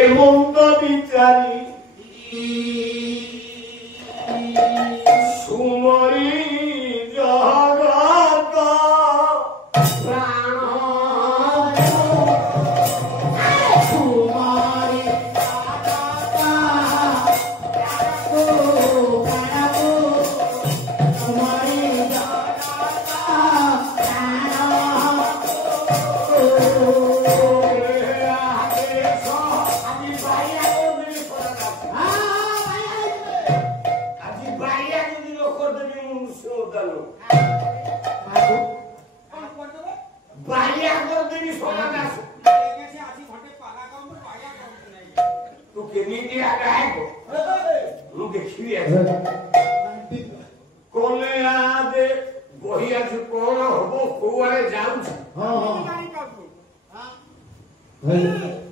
এমন্ত বিচারি সুমরি জগত প্রাণ সুমরি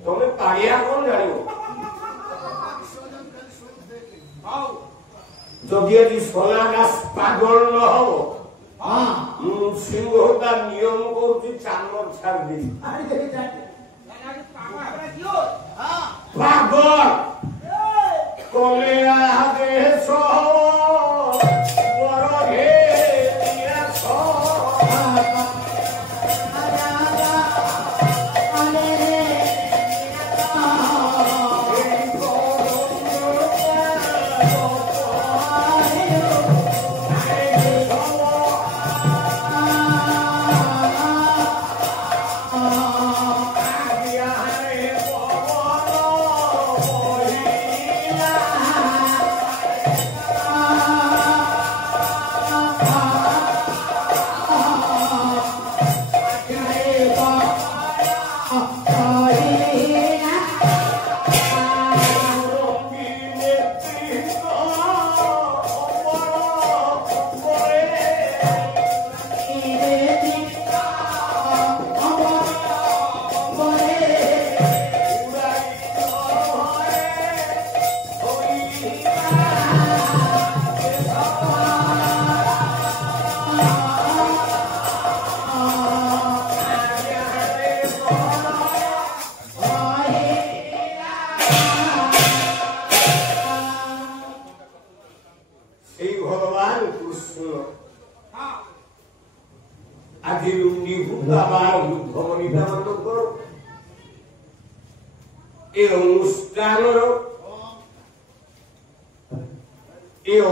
তুমি পাড়িয়া কোন জানো যদি আজ সোনা গাছ পাগল ন হব সিংহ তার নিয়ম করছি চান্নর ছাড় দিই পাগল কলে আগে বড় হে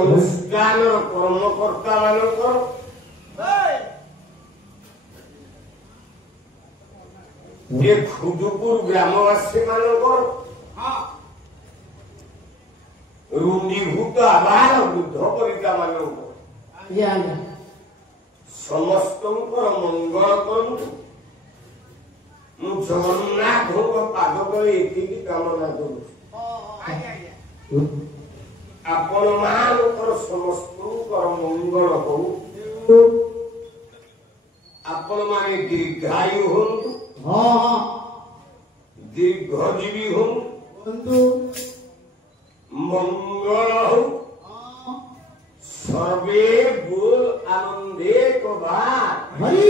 অনুষ্ঠানର କର୍ମକର୍ତ୍ତା ମାନଙ୍କର ଏ ଖୁଦୁପୁର ଗ୍ରାମବାସୀ ମାନଙ୍କର ରୁଣ୍ଡୀଭୂତ ଆବାଳ ବୃଦ୍ଧ ପରିକା ମାନଙ୍କର ସମସ୍ତଙ୍କର ମଙ୍ଗଳ କରନ୍ତୁ। ମୁଁ ଜଗନ୍ନାଥଙ୍କ ପାଦ ତଳେ ଏତିକି କାମନା କରୁଛି। ଆପଣ ମାନଙ୍କର ସମସ୍ତଙ୍କର ମଙ୍ଗଳ ହଉ। ଆପଣ ମାନେ ଦୀର୍ଘାୟୁ ହୁଅନ୍ତୁ, ଦୀର୍ଘଜୀବୀ ହୁଅନ୍ତୁ, ମଙ୍ଗଳ ହଉ, ସର୍ବେ ବୋଲ ଆନନ୍ଦେ କବା ହରି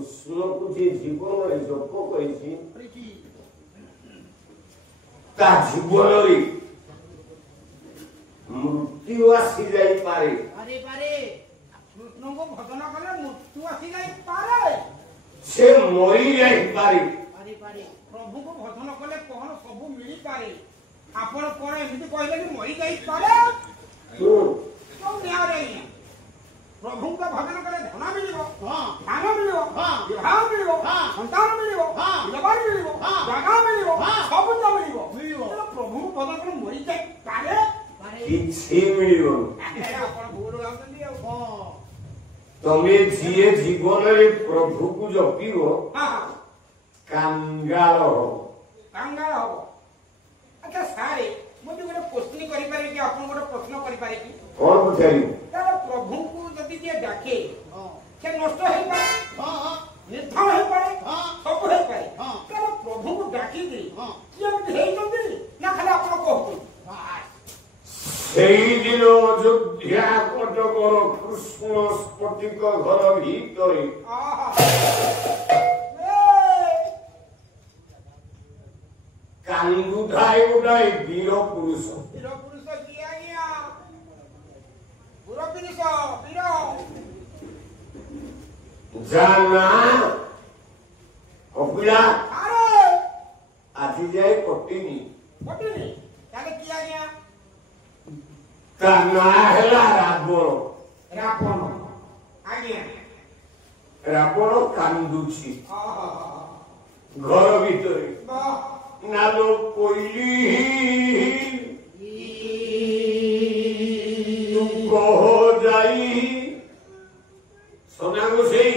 କୃଷ୍ଣ କୁ ଯିଏ ଜୀବନରେ ଜପ କରିଛି ତା ଜୀବନରେ ମୃତ୍ୟୁ ଆସି ଯାଇପାରେ। କୃଷ୍ଣଙ୍କୁ ଭଜନ କଲେ ମୃତ୍ୟୁ ଆସି ଯାଇପାରେ, ସେ ମରି ଯାଇପାରେ। ପ୍ରଭୁଙ୍କୁ ଭଜନ କଲେ କଣ ସବୁ ମିଳିପାରେ। ଆପଣ କଣ ଏମିତି କହିଲେ କି ମରି ଯାଇପାରେ? ପ୍ରଭୁଙ୍କ ଭଜନ କଲେ ଧନ ମିଳିବ, ଧାନ ମିଳିବ, ବିବାହ ମିଳିବ, ସନ୍ତାନ ମିଳିବ, ଜବାନ ମିଳିବ, ଜାଗା ମିଳିବ, ସବୁ ତ ମିଳିବ। ପ୍ରଭୁଙ୍କୁ ଭଜନ କଲେ ମରି ଯାଇପାରେ? କିଛି ମିଳିବନି। ଆପଣ ଭୁଲ ଭାବୁଛନ୍ତି ଆଉ କଣ? ତମେ ଯିଏ ଜୀବନରେ ପ୍ରଭୁକୁ ଜପିବ କାଙ୍ଗାଳ ହବ। କାଙ୍ଗାଳ ହବ। ଆଚ୍ଛା ସାରେ, ମୁଁ ବି ଗୋଟେ ପ୍ରଶ୍ନ କରିପାରେ କି? ଆପଣ ଗୋଟେ ପ୍ରଶ୍ନ କରିପାରେ କି? କଣ ପଚାରିବୁ? ପ୍ରଭୁଙ୍କୁ ଯଦି ଯିଏ ଡାକେ ସେ ନଷ୍ଟ ହେଇପାରେ, ନିର୍ଦ୍ଧନ ହେଇପାରେ, ସବୁ ହେଇପାରେ। ପ୍ରଭୁଙ୍କୁ ଡାକିକି କିଏ ହେଇଛନ୍ତି ନା ଖାଲି ଆପଣ କହୁଛନ୍ତି? ସେଇଦିନ ଅଯୋଧ୍ୟା କଟକର କୃଷ୍ଣ ସ୍ଫଟିକ ଘର ଭିତରେ କାନ୍ଦୁଥାଏ ଗୋଟାଏ ବୀର ପୁରୁଷ। ବୀର ପୁରୁଷ କିଏ ଆଜ୍ଞା? ବୀର ପୁରୁଷ ବୀର ଯା ନାଁ କପିଳା ଆଜି ଯାଏ କଟିନି। ତାହେଲେ କିଏ ଆଜ୍ଞା? ତା ନାଁ ହେଲା ରାବଣ। ରାବଣ ଆଜ୍ଞା। ରାବଣ କାନ୍ଦୁଛି ଘର ଭିତରେ। ନାଲୋ କୋଇଲି ତୁ କହ ଯାଇ সোনা গোসাই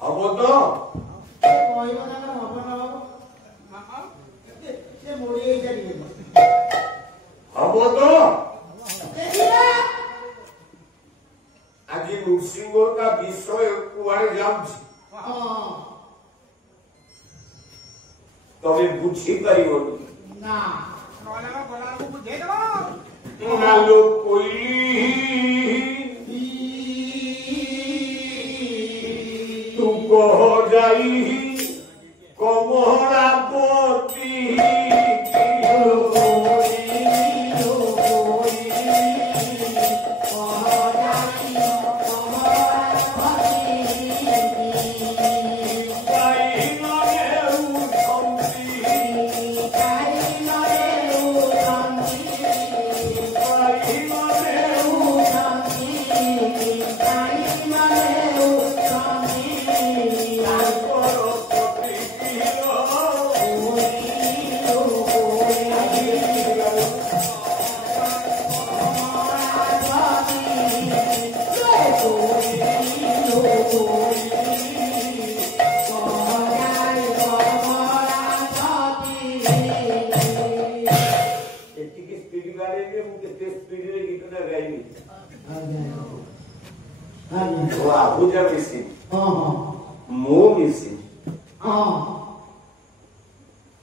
হব তো হব তো আজ নৃসিংহটা বিষয় কুয়াড়ে যাচ্ছি তবে বুঝি পারিবনি না নালো কইলি তু কহ যাই কমহরা পতি Abuja missing. More missing.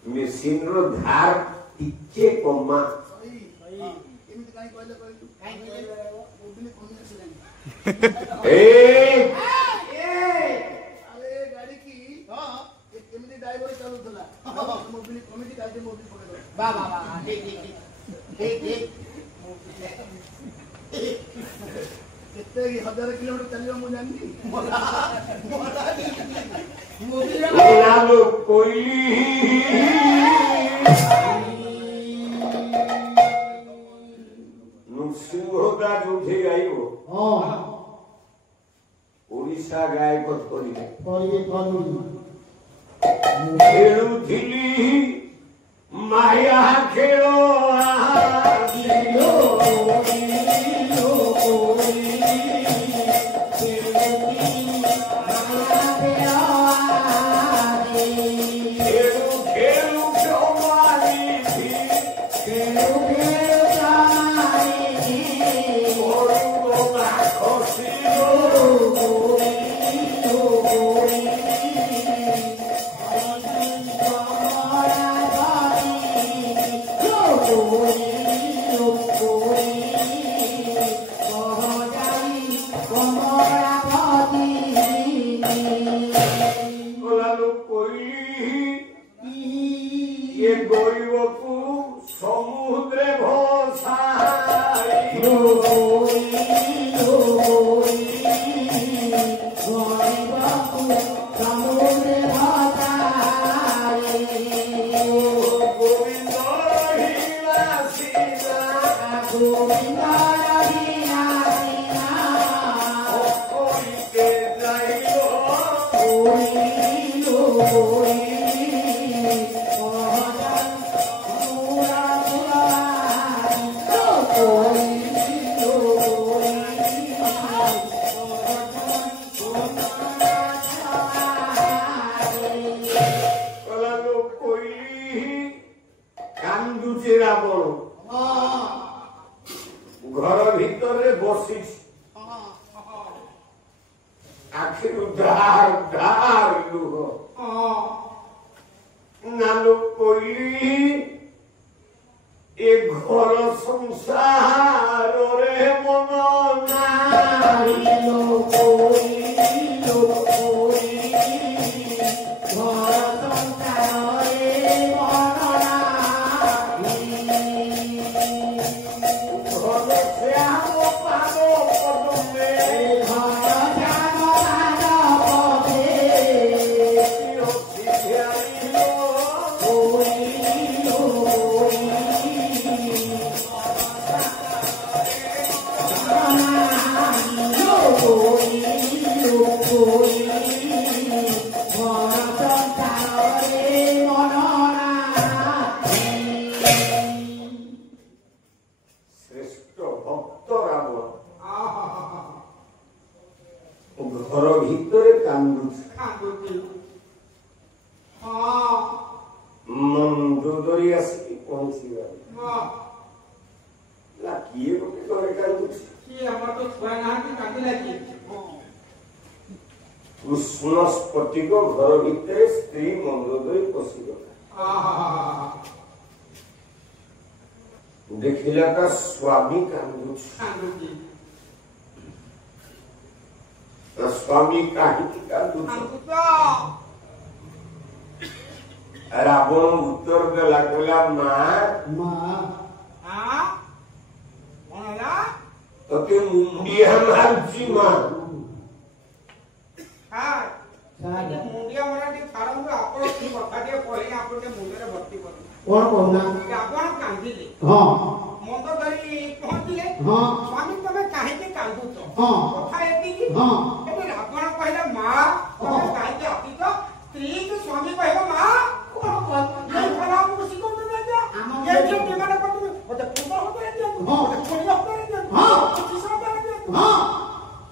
Missing ro dhar tiche koma. Hey! अरे गाड़ी की केमती ड्राइवर चलुला मोबिल कमिटी गाड़ी मोबिल पकड़ वाह वाह वाह ठीक ठीक ठीक कितने 1000 किलोमीटर चलियो मु जानी नालो कोइली नृसिंहता जोठे गाइबो ओडिशा गाय को थोड़ी खेलुथिली माया खेलो घर भीतर बसी आखिर धार धार लुह नालो कोई ए घर संसार रे मन नालो कोई घर भीतर मंदोदरी आसिक पहुंची किए गोटे घरे कृष्ण स्फटिक घर भीतर स्त्री मंदोदरी पशिगला देखिला का स्वामी कांदुची स्वामी कहीं रावण उत्तर देला कहला ते मुंडिया मारची मां मुंडिया मराठी छाड़ू आपण की कथाटे कहि आपण के मुंडरे भक्ति कर कोन कहना आपण कांदिले हां मंद धरी पहुंचले हां स्वामी तमे काहे के कांदु तो हां कथा एती की हां एबे आपण कहला मां तमे काहे के आती तो स्त्री के स्वामी कहबो मां कोन नहीं फला को सिको तो नहीं जा ये जो डिमांड कर तुम ओते पूरा होते हैं हां पूरी होते हैं हां किसी होते हैं हां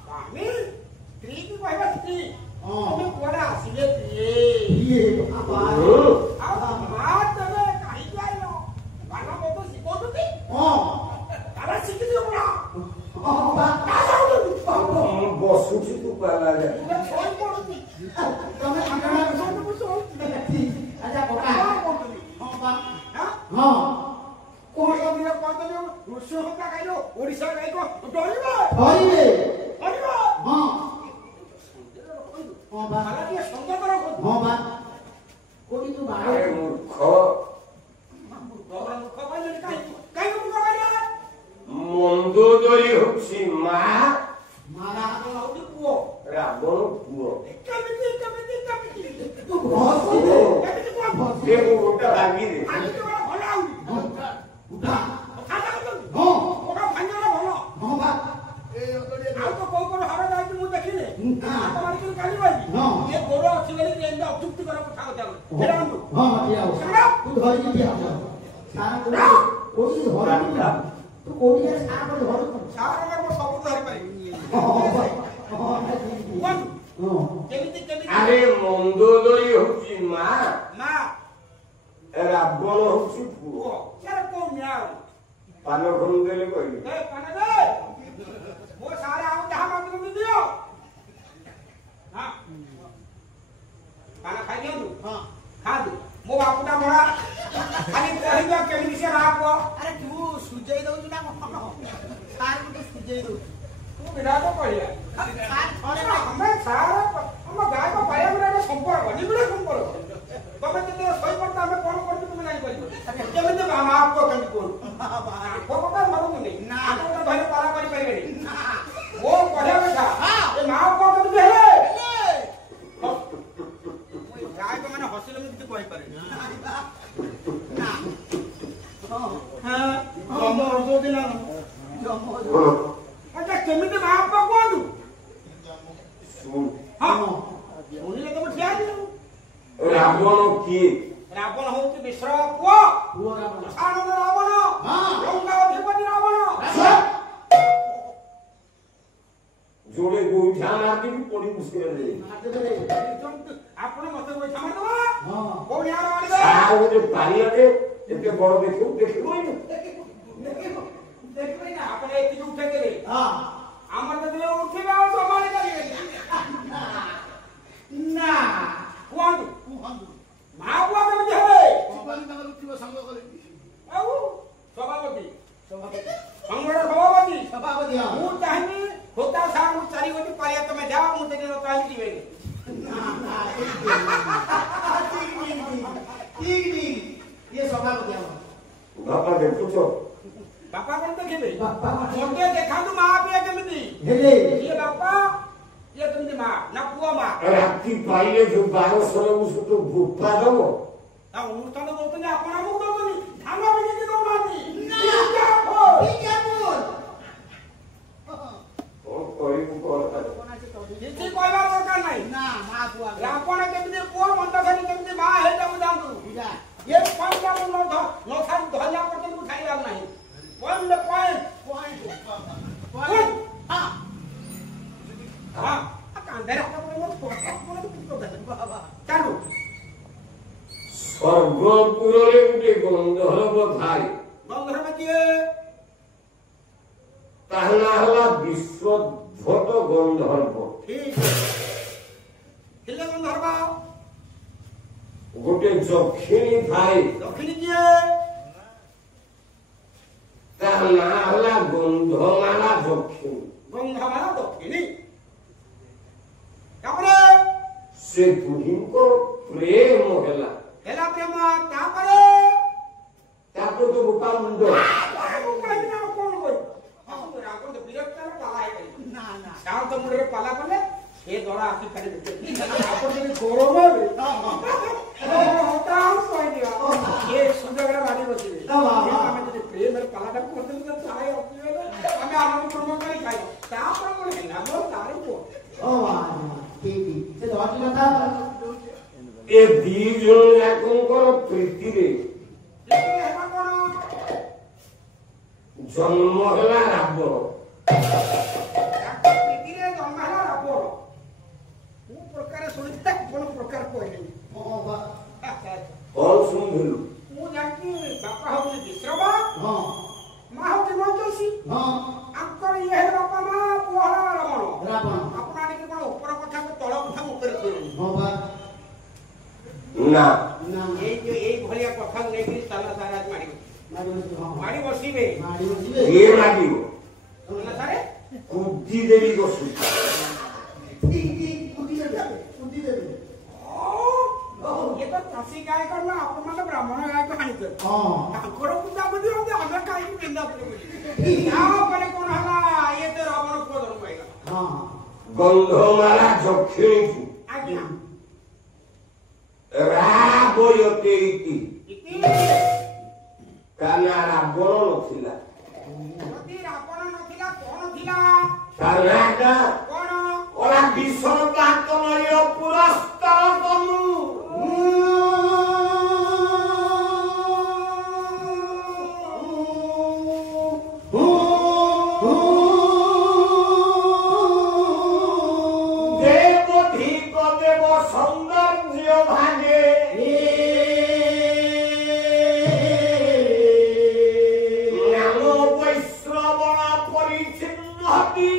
स्वामी स्त्री की कहबो स्त्री তুমি কোড়া আসিলে দিয়ে আবার মা তবে কাহি যাইলো বানা মত শিখোতুতি তারা শিখি দিও না বসুছি তু পালা রে ছয় পড়ুতি তুমি আমরা সব সব আচ্ছা কোকা বা হ্যাঁ কোন দিন কইতো রুশো হতা গাইলো ওড়িশা গাইতো ডরিবে হইবে ডরিবে হ্যাঁ मंदोदरी हूँ माँ रावण पुओ गोटा भागी रे अरे मंदोदरी हूँ माँ रावण हूँ पुओ पान खन देले कहि वो सारे आओ जहां मत दियो हां खाना खाई दियो हां खा दे मो बापूटा मोरा खाली कहिबा केमी से राखो अरे तू सुजई दउ ना सार को सुजई दउ तू बिना तो कहिया अरे हमें सार हम गाय को पाया बिना संपर्क निबिड़े संपर्क तबे ते सही पड़ता हमें कोन करती तुम नहीं कहिबो केमे ते हम आपको कहि को को पता मालूम नहीं ना तो भाई पारा करि पाइबे वो पढ़े बेटा ये मां को कभी दे ଶୁଣିଲେ ତମେ ଠିଆ ହେଇଯିବ। ରାବଣ କିଏ? ରାବଣ ହଉଛି ବିଶ୍ର ପୁଅ ସାନନ୍ଦ ରାବଣ, ଲଙ୍କା ଅଧିପତି ରାବଣ। ଯୋଡେ ଗୋଇଠା ମାରିକି ପଡି ମୁସ୍କିଲ ଆପଣ ମତେ ଗୋଇଠା ମାରିଦବା କୋଉଠି ଆର ମାରିବେ? ଗୋଟେ ପାରିଆଟେ ଏତେ ବଡ ଦେଖିବୁ ଦେଖିବୁ ଆପଣ ଏତିକି ଉଠେଇଦେବେ ଆମର ଯଦି ଉଠିବେ ଆଉ ସମ୍ଭାଳି ପାରିବେନି। ନା କୁହନ୍ତୁ ମା ପୁଅ କେମିତି ହେବେ? ଉଠିବ ସଂଘ କରିବି ଆଉ ସଭାପତି ସଂଘର ସଭାପତି ସଭାପତି ମୁଁ ଚାହିଁବି ହୋତା ସାର୍ ମୁଁ 4 ଗୋଟି ପାରିଆ ତମେ ଯାଅ ମୁଁ ସେଠି ଚାହିଁବି ଯିବେନି। ଇଏ ସଭାପତି ଆମର ବାପା ଦେଖୁଛ ବାପା କଣ ଦେଖିବେ? ମତେ ଦେଖାନ୍ତୁ ମା ପିଆ କେମିତି ଇଏ ବାପା ଇଏ କେମିତି ମା ନା ପୁଅ ମା? ରାତି ପାଇଲେ ଯୋଉ 1200 ସୁତ ଗୁଫା ଦବ ଅନୁଷ୍ଠାନ ଦଉଛନ୍ତି ଆପଣ ଆମକୁ ଦଉଛନ୍ତି ଧାନ ବିକିକି ଦଉନାହାନ୍ତି। କଣ କରିବୁ କଣ କିଛି କହିବା ଦରକାର ନାହିଁ। ଆପଣ କେମିତି ପୁଅ ମଣ୍ଡସାରୀ କେମିତି ମା ହେଇଟା ମୁଁ ଜାଣନ୍ତୁ। ଏ ପଏଣ୍ଟ ମୁଁ ନଥାରୁ ଧରିଲା ପର୍ଯ୍ୟନ୍ତ ମୁଁ ଖାଇବାର ନାହିଁ। ପଏଣ୍ଟ କାନ୍ଧରେ ଚାଲୁ ସ୍ୱର୍ଗପୁରରେ ଗୋଟେ ଗନ୍ଧର୍ବ ଥାଏ ଗନ୍ଧର୍ବ କିଏ? ତାହା ନାଁ ହେଲା ବିଶ୍ୱଧ୍ୱତ ଗନ୍ଧର୍ବ। ଥିଲେ ଗନ୍ଧର୍ବ ଗୋଟେ ଯକ୍ଷିଣୀ ଥାଏ ଦକ୍ଷିଣୀ କିଏ? ତାହା ନାଁ ହେଲା ଗନ୍ଧମାଳା ଯକ୍ଷିଣୀ। ଗନ୍ଧମାଳା ଦକ୍ଷିଣୀ ତାପରେ ସେ ଦୁହିଁଙ୍କ ପ୍ରେମ ହେଲା ପ୍ରେମ ତାପରେ ତାପରେ ତ ଗୋପା ମୁଣ୍ଡ ମୁଣ୍ଡରେ ପାଲା କଲେ ଏ ଦଳ ଆସି ପାରିବେ ଆପଣ ଯଦି ଗରମ ସୁଯୋଗରେ ବାଡ଼ି ବସିବେ ଆମେ ଯଦି ପ୍ରେମରେ ପାଲାଟା କରିଦେବୁ ତାହେଲେ ଆମେ ଆମର କର୍ମ କରି ଖାଇବୁ ତାପରେ କଣ ହେଲା ତାର ପୁଅ ଏ ଦି ଜଣ ଯାକଙ୍କର ପ୍ରୀତିରେ ଜନ୍ମ ହେଲା ରାବଣ। କଣ ଶୁଣିଥିଲୁ? ମୁଁ ଜାଣିଛି ବାପା ହଉଛି ବିଶ୍ରବା ମା ହଉଛି ମଞ୍ଚସି ଆଙ୍କର ଇଏ ହେଲେ ବାପା ମା ପୁଅ ହେଲା ରାବଣ। ଆପଣ ଆଣିକି କଣ ଉପର କଥାକୁ ତଳ କଥାକୁ ଉପରେ କହିଲେନି ନା ଏଇ ଭଳିଆ କଥାକୁ ନେଇକି ସାରା ସାରା ମାଡ଼ି ବସିବେ କିଏ ମାଗିବ? ସାରେ କୁଦି ଦେବି ବସୁ ଇଏ ତ ଚାଷୀ ଗାୟକ ନା ଆପଣ ମାନେ ବ୍ରାହ୍ମଣ ଗାୟକ ଆଣିଛନ୍ତି ତାଙ୍କର ପୂଜା ବୁଝି ହଉଛି ଆମେ କାହିଁକି ପିନ୍ଧା ତାପରେ କଣ ହେଲା ଇଏ ତ ରାବଣ ପୁଅ ଧର୍ମ ହେଇଗଲା ଗନ୍ଧମାଳା ଯକ୍ଷିଣୀକୁ ଆଜ୍ଞା ରାବୟତେ ଇତି କାନା ରାବଣ ନଥିଲା ଯଦି ରାବଣ ନଥିଲା କଣ ଥିଲା? କାନାଟା କଣ ଓଲା ବିସର୍ବାତନୟ ପୁରସ୍କାର ତମୁ দেবধিক দেব সৌন্দর্য ভাগে নাম বৈশ্রবণ পরিচ্ছিন্নতি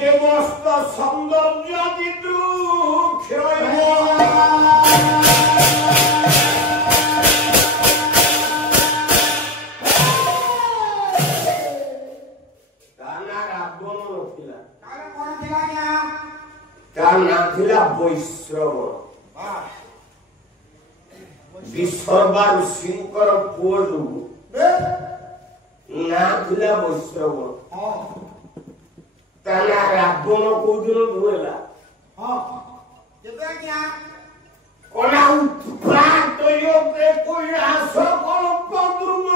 দেবস্ত সৌন্দর্য বিদ্রুক্ষ ବୈଶ୍ରବଣ ବିସର୍ବା ଋଷିଙ୍କର ପୁଅ ଯୋଗୁ ନାଁ ଥିଲା ବୈଶ୍ରବଣ ତା ନାଁ ରାବଣ କୋଉ ଦିନଠୁ ହେଲା କଣା ଉତ୍ପାତ ଯୋଗେ କୈଳାସ କଳ୍ପ ଦ୍ରୁମ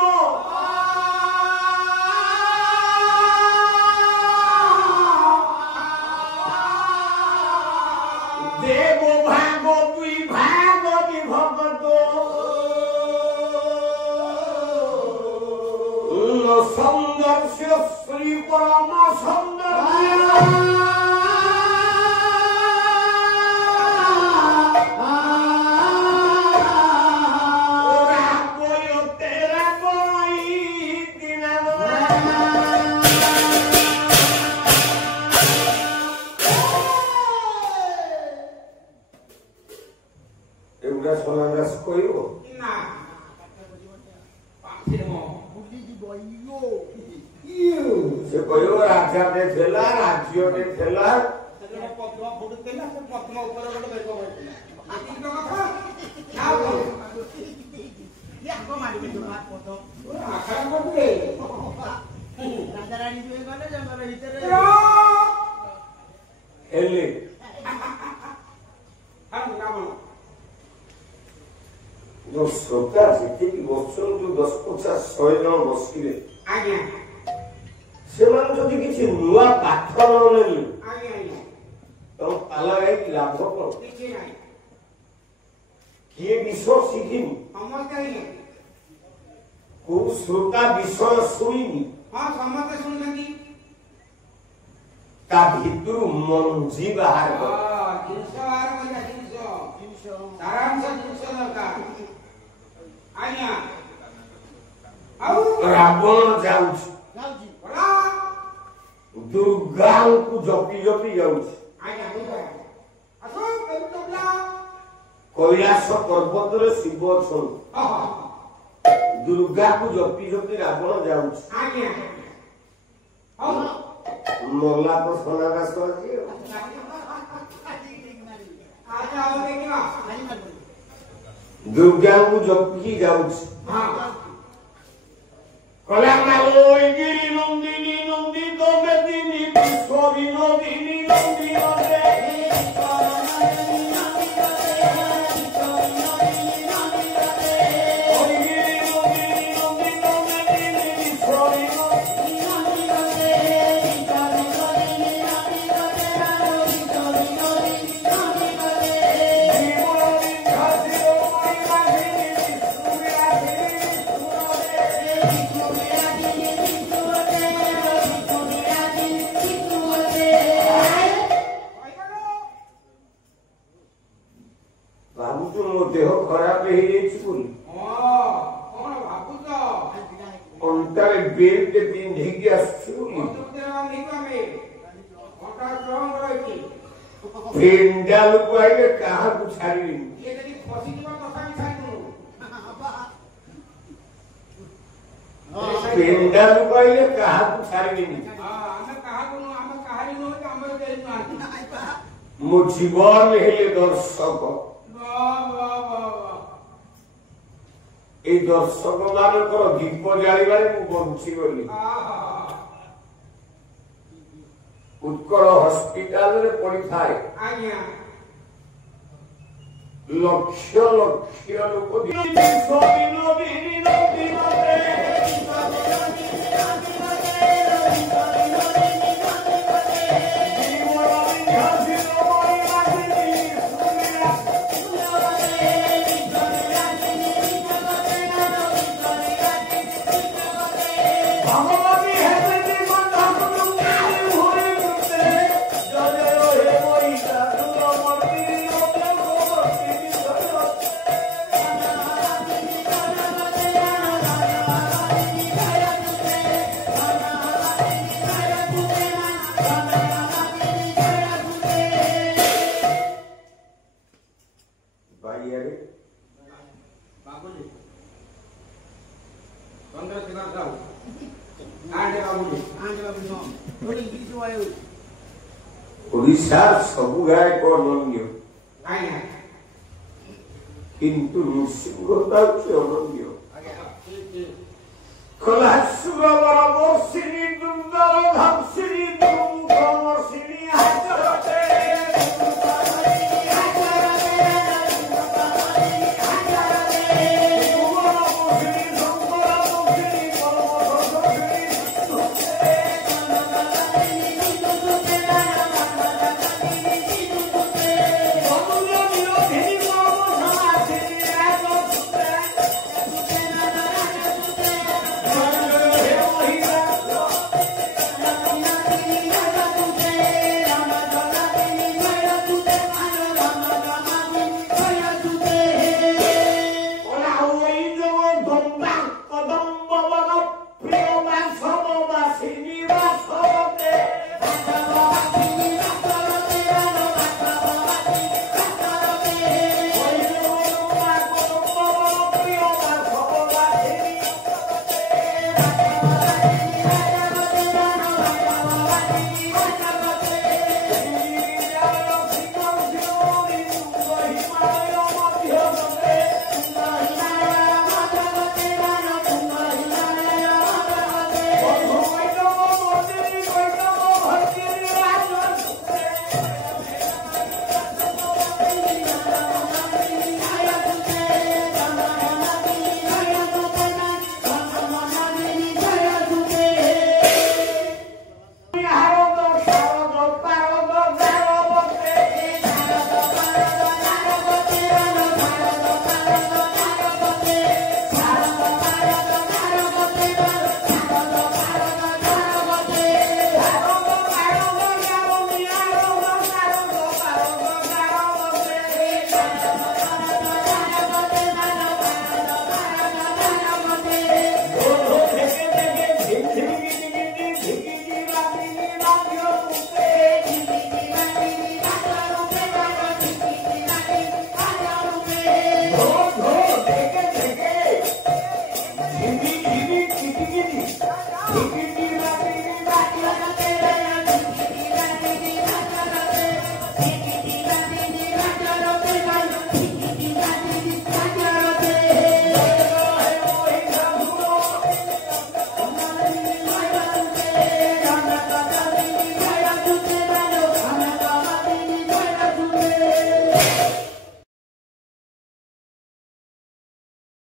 सुदर्श्य श्री परम सुंदर सोनादास कहियो ना पाखिर मो बुद्धि जी बइयो से कहियो राजा ने थेला राज्य ने थेला ସେଟା ପଦ୍ମ ଫୁଟୁଥିଲା ସେ ପଦ୍ମ ଉପରେ ଗୋଟେ ବେଗ ବସିଥିଲା ଆଜି ତ କଥା ନା ବୋଲ या को मारी के दुआ पतो ଆଖା କରିବେ राजा रानी जो गले जंगल भीतर हेले हम काम जो श्रोता जेति बसन जो 10-50 100 जन बसिले आज्ञा सेमान जदि किछि नुआ पाठ न नेली आज्ञा आज्ञा तो पाला गाई लाभ को କିଛି ନାହିଁ किए विषय शिखिन ସମସ୍ତେ ଆଜ୍ଞା को श्रोता विषय सुनिनी ହଁ ସମସ୍ତେ ଶୁଣୁଛନ୍ତି ता भितरु मंजी बाहर कर ଜିନିଷ ବାହାର କରିବା ଜିନିଷ ସାରାଂଶ ଜିନିଷ ଦରକାର ଆଜ୍ଞା ଆଉ रावण जाउछि गाउजी ବଲା दुर्गा को जपी जपी जाउछि ଆଜ୍ଞା ବୁଝ ଆସ କେମିତି ତବଲା कैलाश पर्वत रे शिव छन ହଁ दुर्गा को जपी जपी रावण जाउछि ଆଜ୍ଞା ହଉ मोला तो सोनादास अछि ଆଚ୍ଛା ଆଉ ଦେଖିବା दुर्गा को जपी जाउछि ହଁ कला मालोई गिरी नंदिनी नंदित मेदिनी विश्व विनोदिनी नंदिनते देह खराब हो କଣ ଭାବୁଛ अंतर बेल्ट पिंधि के आसुली ଆମେ କଣ୍ଟା ଷ୍ଟ୍ରଙ୍ଗ ରହିଛି पेंडाल को आइले कहा को छाड़ी ଇଏ ଯଦି ଫସିଯିବ ତଥାପି ଛାଡ଼ିବୁ पेंडाल को आइले कहा को छाड़ी ଆମେ କାହାକୁ ନୁହଁ ଆମେ କାହାରି ନୁହଁ କି ଆମର କେହି ନାହାନ୍ତି मो जीवन हेले दर्शक ए दर्शक मानकर दीप जालिबारे मु बंची गली उत्कल हॉस्पिटल रे पड़ी थाए आज्ञा लक्ष लक्ष लोक विश्व विनोदिनी नंदिनते ओडिशा सबु गाय को अनन्य किंतु नृसिंह अनन्य कलासुर बर